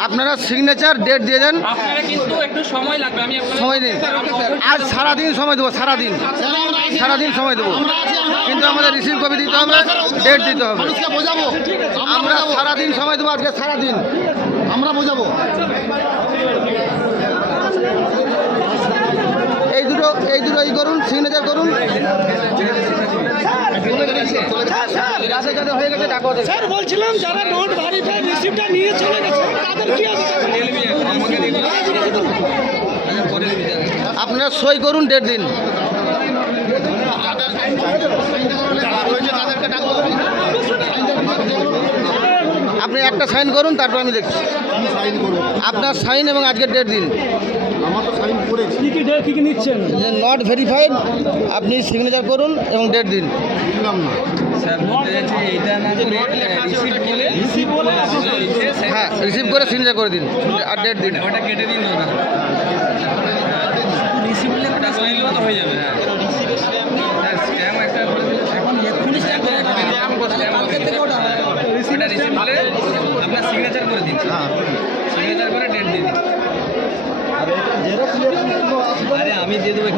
আপনারা signature date দিয়ে দেন। আপনারা কিন্তু একটু সময় লাগবে আমি আপনাদের- সময় দিন আজ সারাদিন সময় দেবো সারাদিন। সারাদিন সময় দেবো। কিন্তু আমাদের রিসিভ কপি দিতে হবে ডেট দিতে হবে। আমরা সারাদিন সময় দেবো আজকে সারাদিন। আমরা বোঝাবো। এই দুটো এই দুটো এই করুন স্যার বলছিলাম যারা নোট বাড়িতে রিসিপ্টটা নিয়ে চলে গেছে তাদের কি আপনারা সই করুন ডেট দিন আপনি একটা সাইন করুন তারপর আমি দেখছি। আমি সাইন করব। আপনার সাইন এবং আজকের ডেট দিন। আমার তো সাইন করেছি কি কি কি কি নিচ্ছেন? নট ভেরিফাইড আপনি সিগনেচার করুন এবং ডেট দিন। হ্যাঁ রিসিভ করে সিগনেচার করে দিন আর ডেট দিন। ওটা কেটে হয়ে যাবে হ্যাঁ স্ট্যাম্প একটা করে দিলে এখন এক্ষুনি স্ট্যাম্প করে দিন কালকে থেকে ওটা ওটা রিসিপ্ট হলে আপনার সিগনেচার করে দিন। হ্যাঁ সিগনেচার করে ডেট দিয়ে দিন। আরে আমি দিয়ে দেবো